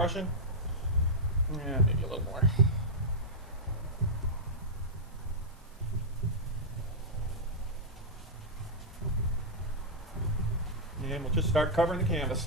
crushing. Yeah, maybe a little more. And we'll just start covering the canvas.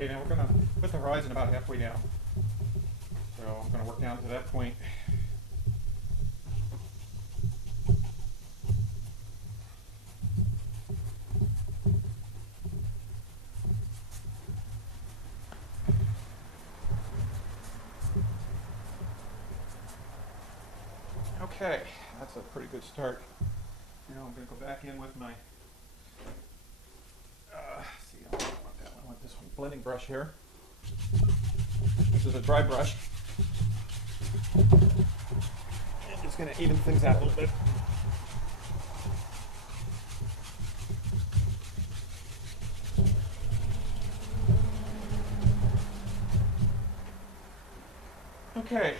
Okay, now we're going to put the horizon about halfway down. So I'm going to work down to that point. Okay, that's a pretty good start. Now I'm going to go back in with my, see, I don't want that one, I want this one, blending brush here. This is a dry brush. And just going to even things out a little bit. Okay.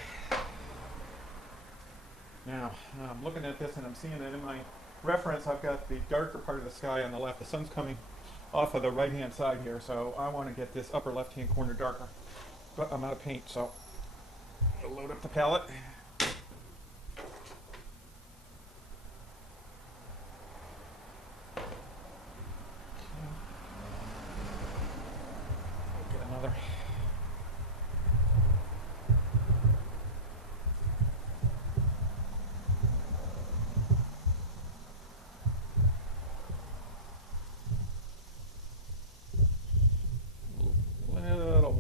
Now, I'm looking at this and I'm seeing that in my reference I've got the darker part of the sky on the left. The sun's coming off of the right hand side here, so I want to get this upper left hand corner darker. But I'm out of paint, so I'll load up the palette. Get another.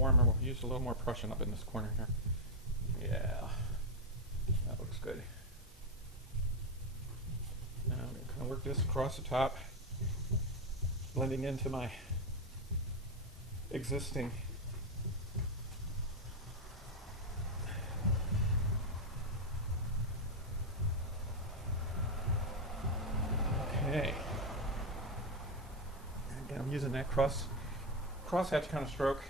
We'll use a little more Prussian up in this corner here. Yeah, that looks good. Now I'm going to kind of work this across the top, blending into my existing okay. Again, I'm using that crosshatch kind of stroke.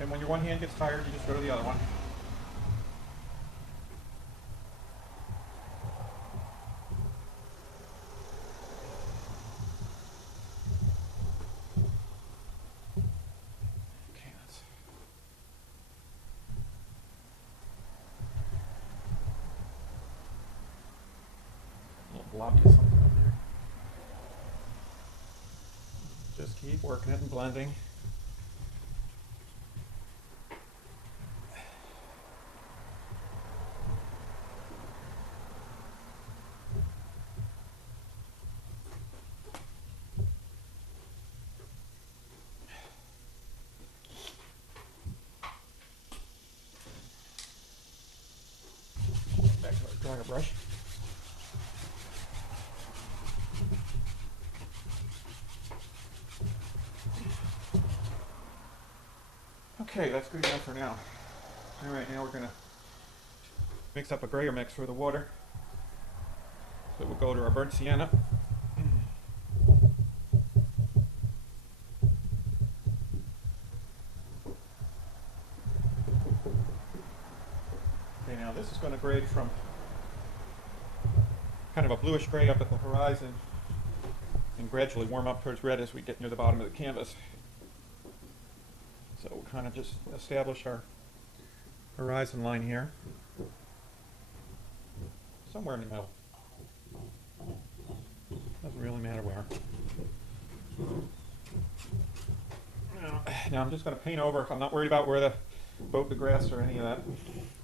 And when your one hand gets tired, you just go to the other one. Okay, that's a little blobby of something up there. Just keep working it and blending. Back to our drier brush. Okay, that's good enough for now. All right, now we're going to mix up a grayer mix for the water. So we'll go to our burnt sienna. Okay, now this is going to grade from kind of a bluish gray up at the horizon and gradually warm up towards red as we get near the bottom of the canvas. So we'll kind of just establish our horizon line here, somewhere in the middle. Doesn't really matter where. Now I'm just going to paint over. I'm not worried about where the boat, the grass, or any of that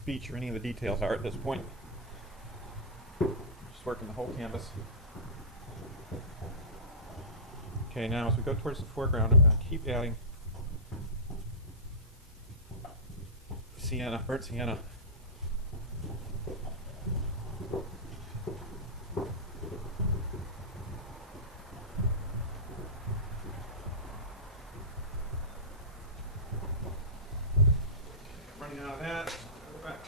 beach or any of the details are at this point. Just working the whole canvas. Okay, now as we go towards the foreground, I'm going to keep adding sienna, burnt sienna. Running out of that. Go back.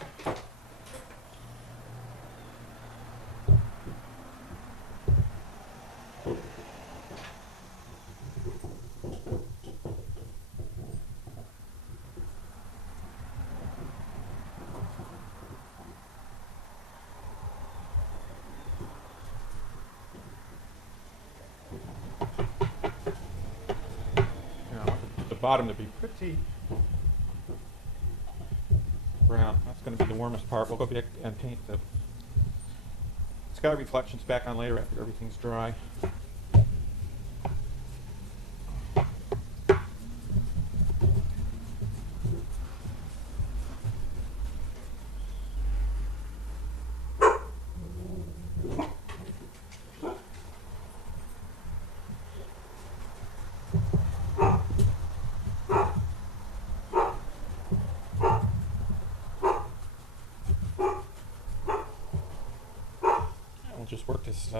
Now, I want the bottom to be pretty brown. That's going to be the warmest part. We'll go back and paint the sky reflections back on later after everything's dry. We'll just work this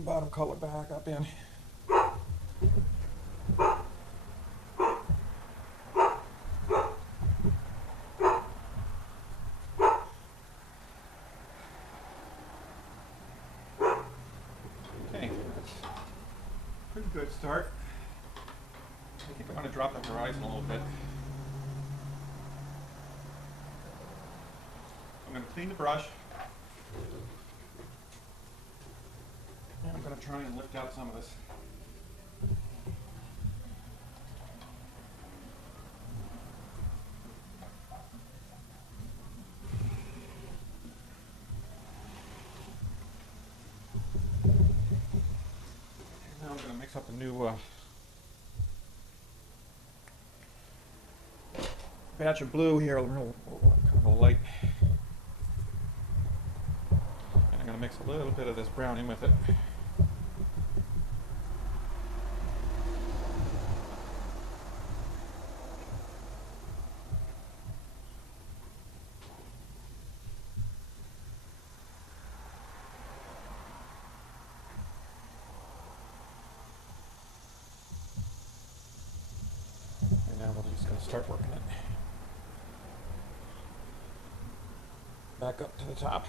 bottom color back up in. Okay, that's a pretty good start. I think I want to drop the horizon a little bit. I'm going to clean the brush. And I'm going to try and lift out some of this. Now I'm going to mix up a new batch of blue here, kind of a light. And I'm going to mix a little bit of this brown in with it. And now we're just going to start working it back up to the top.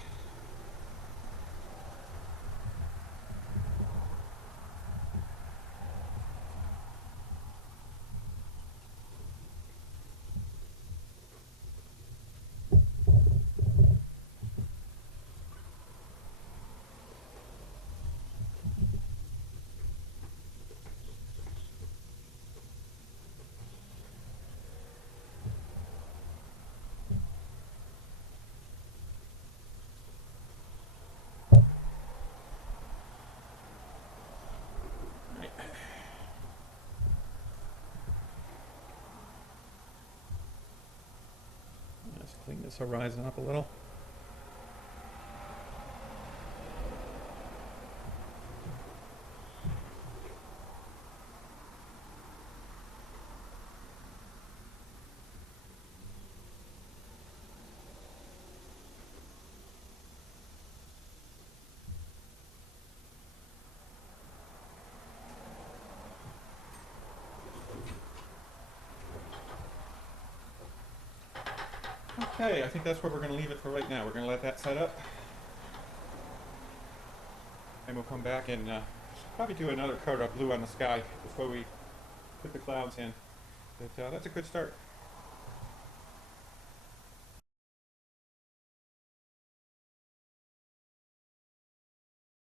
Let's clean this horizon up a little. Okay, I think that's where we're going to leave it for right now. We're going to let that set up. And we'll come back and probably do another coat of blue on the sky before we put the clouds in. But that's a good start.